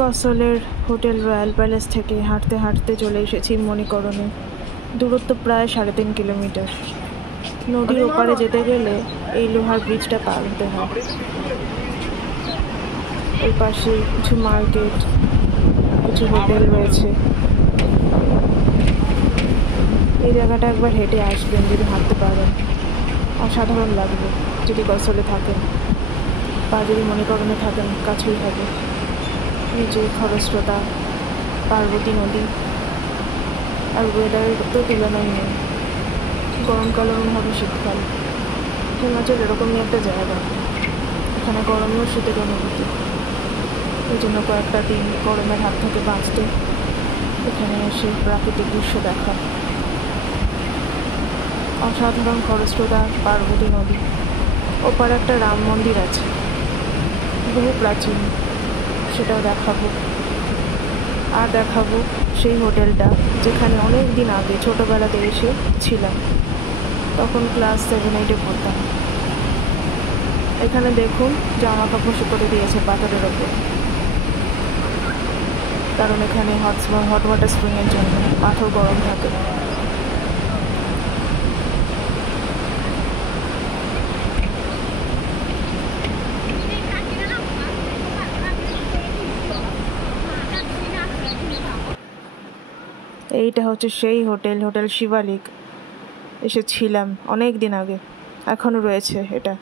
কসলের hotel royal palace থেকে হাঁটতে হাঁটতে চলে এসেছি মণিকরণে। দূরত্ব প্রায় 3.5 কিলোমিটার। নদীর ওপারে যেতে গেলে এই লোহার ব্রিজটা পার হতে হয়। এর পাশে কিছু মার্কেট, কিছু হোটেল রয়েছে। এই জায়গাটা একবার হেঁটে আসবেন যদি হাঁটতে পারেন, অসাধারণ লাগবে যদি কসলে থাকেন বা যদি মণিকরণে থাকেন, কাছেই হবে। নিচে খরস্রোতা, পার্বতী নদী, আর ওয়েদারের তো তুলনাই নেই। গরমকালে মনে হবে শীতকাল। হিমাচল এরকমই একটা জায়গা, এখানে গরমেও শীতের অনুভূতি। এই জন্য কয়েকটা দিন গরমের হাত থেকে বাঁচতে এখানে এসে প্রাকৃতিক দৃশ্য দেখা। অসাধারণ খরস্রোতা, পার্বতী নদী, ওপারে একটা রাম মন্দির আছে, বহু প্রাচীন, সেটাও দেখাবো। আর দেখাবো সেই হোটেলটা যেখানে অনেক দিন আগে ছোটোবেলাতে এসে ছিলাম, তখন ক্লাস 7-8-এ পড়তাম। এখানে দেখুন জামা কাপড় শুকোতে দিয়েছে পাথরের ওপর, কারণ এখানে হট ওয়াটার স্প্রিংয়ের জন্য পাথর গরম থাকে। এইটা হচ্ছে সেই হোটেল শিবালিক। এসেছিলাম অনেক দিন আগে, এখনও রয়েছে এটা।